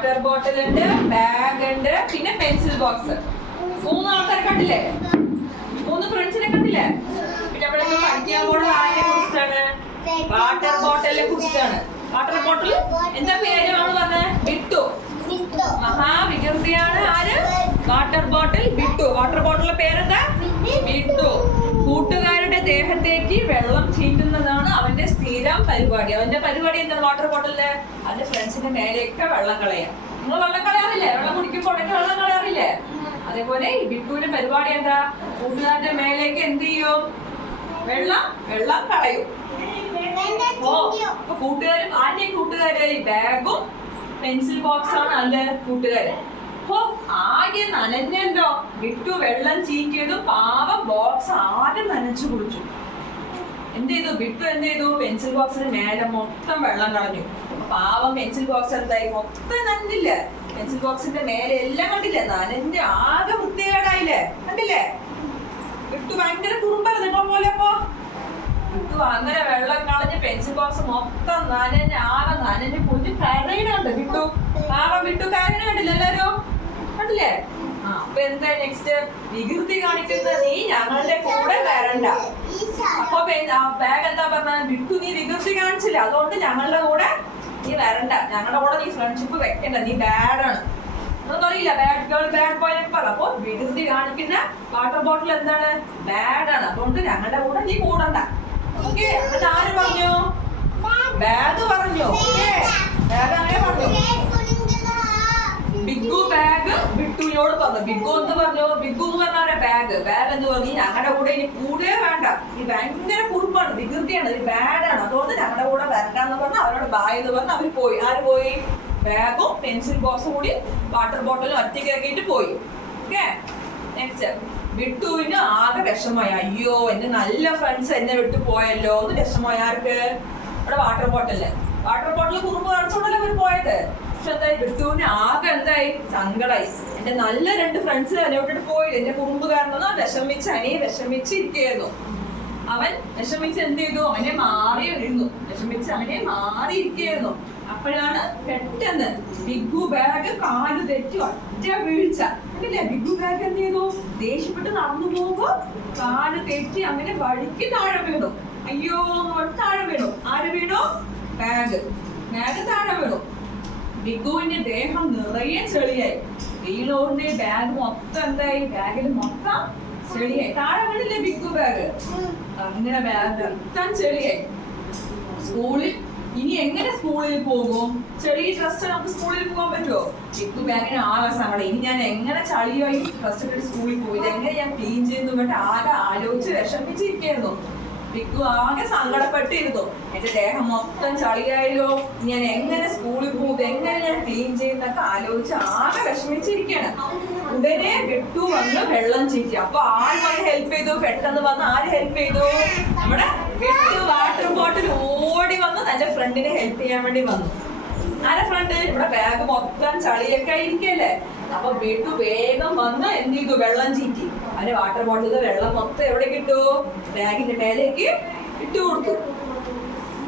Water bottle ഉണ്ട്, bag ഉണ്ട്, പിന്നെ പെൻസിൽ ബോക്സ്. 3 ആൾക്കാരെ കണ്ടില്ലേ? 3 ഫ്രണ്ട്സിനെ കണ്ടില്ലേ? പിന്നെ അവിടെ പഠിക്കാൻ പോകുന്നത് ആരെ കുറിച്ചിട്ടാണ്? വാട്ടർ ബോട്ടിലിനെ കുറിച്ചിട്ടാണ്. വാട്ടർ ബോട്ടിൽ എന്താ പേര് ആണ് പറഞ്ഞത്? ബിട്ടു. മഹാവികൃതിയാണ് ആര്? Water bottle Bittu. വാട്ടർ ബോട്ടിലിന്റെ പേരെന്താ? ബിട്ടു. കൂട്ടുകാരുടെ ദേഹത്തേക്ക് വെള്ളം ചീറ്റുന്നതാണ് അവന്റെ സ്ഥിരം പരിപാടി. അവന്റെ പരിപാടി എന്താണ്? വാട്ടർ ബോട്ടിലിന്റെ അവന്റെ ഫ്രണ്ട്സിന്റെ മേലെയൊക്കെ വെള്ളം കളയാം. നിങ്ങൾ വെള്ളം കളയാറില്ലേ? വെള്ളം കുടിക്കുമ്പോൾ വെള്ളം കളയാറില്ലേ? അതേപോലെ ഈ ബിട്ടുവിന്റെ പരിപാടി എന്താ? കൂട്ടുകാരുടെ മേലേക്ക് എന്ത് ചെയ്യും? വെള്ളം കളയും. അപ്പൊ കൂട്ടുകാരും ആരുടെ കൂട്ടുകാര്? ബാഗും പെൻസിൽ ബോക്സ് ആണ് അല്ലെ കൂട്ടുകാര്. അപ്പൊ ആകെ നനഞ്ഞല്ലോ. ബിട്ടു വെള്ളം ചീറ്റിയതു പാവം ബോക്സ് ആകെ നനച്ചു കുടിച്ചു. എന്ത് ചെയ്തു? ബിട്ടു എന്ത് ചെയ്തു? പെൻസിൽ ബോക്സിന് മേലെ മൊത്തം വെള്ളം കളഞ്ഞു. പാവം പെൻസിൽ ബോക്സ് എന്തായി? മൊത്തം നനഞ്ഞില്ലേ? പെൻസിൽ ബോക്സിന്റെ മേലെ എല്ലാം കണ്ടില്ലേ? നനഞ്ഞ് ആകെ വൃത്തികേടായില്ലേ? കണ്ടില്ലേ? ബിട്ടു ഭയങ്കര കുറുമ്പല്ല നിങ്ങളെ പോലെ. അപ്പൊ ബിട്ടു അങ്ങനെ വെള്ളം കളഞ്ഞ് പെൻസിൽ ബോക്സ് മൊത്തം നനഞ്ഞ് ആകെ നനഞ്ഞ് കുളിച്ച് കരയണുണ്ട് ബിട്ടു. പാവം ബിട്ടു കരയണ കണ്ടില്ല എല്ലാരും? കണ്ടില്ലേ? അപ്പൊ എന്താ നെക്സ്റ്റ്? വികൃതി കാണിക്കുന്ന നീ ഞങ്ങളുടെ കൂടെ വരണ്ട. അപ്പൊ ബാഗ് എന്താ പറഞ്ഞത്? ബിട്ടു നീ വികൃതി കാണിച്ചില്ല, അതുകൊണ്ട് ഞങ്ങളുടെ കൂടെ നീ വരണ്ട, ഞങ്ങളുടെ കൂടെ നീ ഫ്രണ്ട്ഷിപ്പ് വെക്കണ്ട, നീ ബാഡാണ്. ഒന്നും അറിയില്ല, ബാഡ് ഗേൾ ബാഡ് ബോയ് എന്നൊക്കെ പറഞ്ഞു. അപ്പൊ വികൃതി കാണിക്കുന്ന വാട്ടർ ബോട്ടിൽ എന്താണ്? ബാഡാണ്, അതുകൊണ്ട് ഞങ്ങളുടെ കൂടെ നീ കൂടണ്ട. ഓക്കെ, എന്നിട്ട് ആര് പറഞ്ഞു? ബാഗ് പറഞ്ഞു. ഓക്കെ, ബാഗ് അങ്ങനെ പറഞ്ഞു. ബിഗു ബാഗ് ബിട്ടുവിനോട് പറഞ്ഞു. ബിഗു എന്ന് പറഞ്ഞു? ബിഗു എന്ന് പറഞ്ഞാൽ ബാഗ്. ബാഗ് എന്ന് പറഞ്ഞു ഞങ്ങളുടെ കൂടെ ഇനി കൂടെ വേണ്ട, ഈ ഭയങ്കര കുറുമ്പാണ്, വികൃതിയാണ്, ഈ ബാഡാണ്, അതുകൊണ്ട് ഞങ്ങളുടെ കൂടെ വരണ്ടെന്ന് പറഞ്ഞു അവരോട് ബായ് എന്ന് പറഞ്ഞു അവർ പോയി. ആര് പോയി? ബാഗും പെൻസിൽ ബോക്സും കൂടി വാട്ടർ ബോട്ടിലും ഒറ്റയ്ക്കാക്കിയിട്ട് പോയി. Okay, next. ബിട്ടുവിന് ആകെ വിഷമമായി. അയ്യോ, എന്റെ നല്ല ഫ്രണ്ട്സ് എന്നെ വിട്ടു പോയല്ലോ എന്ന് വിഷമമായി. ആർക്ക്? അവിടെ വാട്ടർ ബോട്ടില്. വാട്ടർ ബോട്ടിൽ കുറുമ്പ് കാണിച്ചോണ്ടല്ലോ അവർ പോയത്. പക്ഷെ എന്തായി? ബിട്ടുവിന് ആകെ എന്തായി? സങ്കടായി. എന്റെ നല്ല 2 ഫ്രണ്ട്സ് എന്നെ വിട്ടിട്ട് പോയില്ല, എന്റെ കുറുമ്പ് കാരണം വിഷമിച്ചിരിക്കുകയായിരുന്നു. അവൻ വിഷമിച്ച് എന്ത് ചെയ്തു? അവനെ മാറിയിരുന്നു. അവനെ മാറിയിരിക്കുകയായിരുന്നു. അപ്പോഴാണ് പെട്ടെന്ന് ബിഗു ബാഗ് കാല് തെറ്റി ഒറ്റ വീഴ്ച. കണ്ടില്ലേ? ബിഗു ബാഗ് എന്ത് ചെയ്തു? ദേഷ്യപ്പെട്ട് നടന്നു പോകുമ്പോ കാല് തെറ്റി അങ്ങനെ വഴിക്ക് താഴെ വീണു. അയ്യോ, താഴെ വീണു. ആര് വീണു? ബാഗ് താഴെ വീണു. ബിഗുവിന്റെ ദേഹം നിറയെ ചെളിയായി. വീണോണ്ട് ബാഗ് മൊത്തം എന്തായി? ബാഗിൽ മൊത്തം ചെളിയായി. താഴെ വീണില്ലേ ബിഗു ബാഗ്? അങ്ങനെ ബാഗ് മൊത്തം ചെളിയായി. സ്കൂളിൽ ഇനി എങ്ങനെ സ്കൂളിൽ പോകും? ചെറിയ ഡ്രസ് നമുക്ക് സ്കൂളിൽ പോകാൻ പറ്റുമോ? ബിഗു ബാഗിന് ആകെ സങ്കടം. ഇനി ഞാൻ എങ്ങനെ ചളിയായി ഡ്രസ് ഇട്ടിട്ട് സ്കൂളിൽ പോയി, എങ്ങനെ ഞാൻ ക്ലീൻ ചെയ്യുന്നു പറഞ്ഞിട്ട് ആകെ ആലോചിച്ച് വിഷമിച്ചിരിക്കുന്നു. ബിഗു ആകെ സങ്കടപ്പെട്ടിരുന്നു. എന്റെ ദേഹം മൊത്തം ചളിയായല്ലോ, ഞാൻ എങ്ങനെ സ്കൂളിൽ പോകും, എങ്ങനെ ഞാൻ ക്ലീൻ ചെയ്യുന്നൊക്കെ ആലോചിച്ച് ആകെ വിഷമിച്ചിരിക്കുകയാണ്. ഉടനെ ബിട്ടു വന്ന് വെള്ളം ചീറ്റി. അപ്പൊ ആര് വന്ന് ഹെൽപ്പ് ചെയ്തു? പെട്ടെന്ന് വന്ന് ആര് ഹെൽപ്പ് ചെയ്തു? നമ്മുടെ ബിട്ടു വാട്ടർ ബോട്ടിൽ ഓടി വന്ന് തന്റെ ഫ്രണ്ടിനെ ഹെൽപ്പ് ചെയ്യാൻ വേണ്ടി വന്നു. ആരെ ഫ്രണ്ട്? ഇവിടെ ബാഗ് മൊത്തം ചളിയൊക്കെ ഇരിക്കല്ലേ. അപ്പൊ ബിട്ടു വേഗം വന്ന് എന്ത് ചെയ്തു? വെള്ളം ചീറ്റി. അവന്റെ വാട്ടർ ബോട്ടിൽ വെള്ളം മൊത്തം എവിടെ കിട്ടു? ബാഗിന്റെ മേലേക്ക് ഇട്ടു കൊടുത്തു.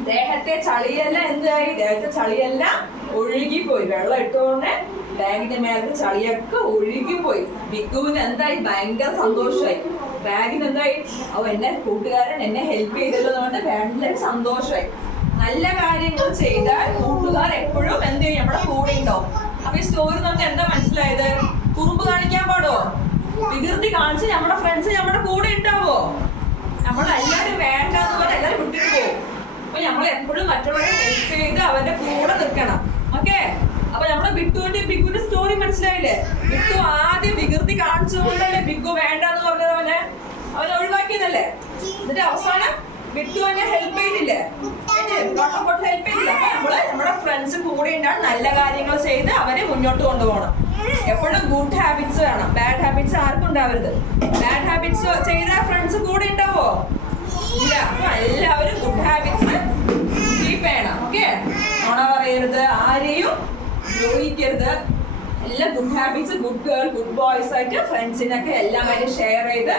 ദേഹത്തെ ചളിയെല്ലാം എന്തായി? ദേഹത്തെ ചളിയെല്ലാം ഒഴുകിപ്പോയി. വെള്ളം ഇട്ടുകൊണ്ട് ബാഗിന്റെ മേലത്തെ ചളിയൊക്കെ ഒഴുകിപ്പോയി. ബിഗുവിന് എന്തായി? ഭയങ്കര സന്തോഷമായി. ബാഗിന് എന്തായി? എന്റെ കൂട്ടുകാരൻ എന്നെ ഹെൽപ്പ് ചെയ്തല്ലോ എന്നുകൊണ്ട് ഭയങ്കര സന്തോഷമായി. നല്ല കാര്യങ്ങൾ ചെയ്താൽ കൂട്ടുകാർ എപ്പോഴും എന്ത് ചെയ്യും? നമ്മുടെ കൂടെ ഉണ്ടാവും. അപ്പൊ ഈ സ്റ്റോറി നമുക്ക് എന്താ മനസ്സിലായത്? കുറുമ്പ് കാണിക്കാൻ പാടോ? വികൃതി കാണിച്ച് നമ്മുടെ ഫ്രണ്ട്സ് നമ്മുടെ കൂടെ ഉണ്ടാവോ? നമ്മളെല്ലാരും വേണ്ടെന്ന് പറഞ്ഞാൽ എല്ലാരും വിട്ടിട്ട് പോകും. അപ്പൊ നമ്മൾ എപ്പോഴും മറ്റുള്ളവരെ ഹെൽപ്പ് ചെയ്ത് അവരുടെ കൂടെ നിൽക്കണം. ഓക്കെ, അപ്പൊ നമ്മുടെ ബിഗുവിന്റെ സ്റ്റോറി മനസ്സിലായില്ലേ? ബിഗു ആദ്യം വികൃതി കാണിച്ചുകൊണ്ടല്ലേ ബിഗു വേണ്ടെന്ന് പറഞ്ഞത് അവനെ ഒഴിവാക്കിയതല്ലേ? എന്നിട്ട് അവസാനം ബിട്ടു എന്നെ ഹെൽപ്പ് ചെയ്തില്ലേ? ഹെൽപ്പ് ചെയ്തില്ല. അപ്പൊ നമ്മള് നമ്മുടെ ഫ്രണ്ട്സ് കൂടെ ഉണ്ടാവും. നല്ല കാര്യങ്ങൾ ചെയ്ത് അവരെ മുന്നോട്ട് കൊണ്ടുപോകണം. എപ്പോഴും ഗുഡ് ഹാബിറ്റ്സ് വേണം, ബാഡ് ഹാബിറ്റ്സ് ആർക്കും ഉണ്ടാവരുത്. ബാഡ് ഹാബിറ്റ്സ് ചെയ്ത ഫ്രണ്ട്സ് കൂടെ ഉണ്ടാവോ? ഇല്ല. അപ്പൊ എല്ലാവരും ഗുഡ് ഹാബിറ്റ്സ് കീപ്പ് ചെയ്യണം. ഓക്കെ, നുണ പറയരുത്, ആരെയും ദ്രോഹിക്കരുത്. എല്ലാം good habits, good girl, good boys ആയിട്ട് ഫ്രണ്ട്സിനൊക്കെ എല്ലാ കാര്യം ഷെയർ ചെയ്ത്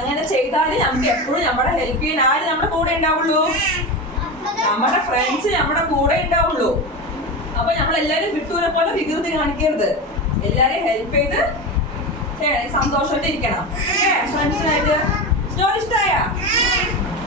അങ്ങനെ ചെയ്താല് നമുക്ക് എപ്പോഴും നമ്മുടെ ഹെൽപ്പ് ചെയ്യാൻ ആര് നമ്മുടെ കൂടെ ഉണ്ടാവുള്ളൂ? നമ്മുടെ ഫ്രണ്ട്സ് നമ്മുടെ കൂടെ ഉണ്ടാവുള്ളൂ. അപ്പൊ നമ്മൾ എല്ലാരും ബിട്ടുവിനെ പോലെ വികൃതി കാണിക്കരുത്. എല്ലാരെയും ഹെൽപ്പ് ചെയ്ത് സന്തോഷമായിട്ട് ഇരിക്കണം. ഫ്രണ്ട്സിനായിട്ട്. സ്റ്റോറി ഇഷ്ടായ?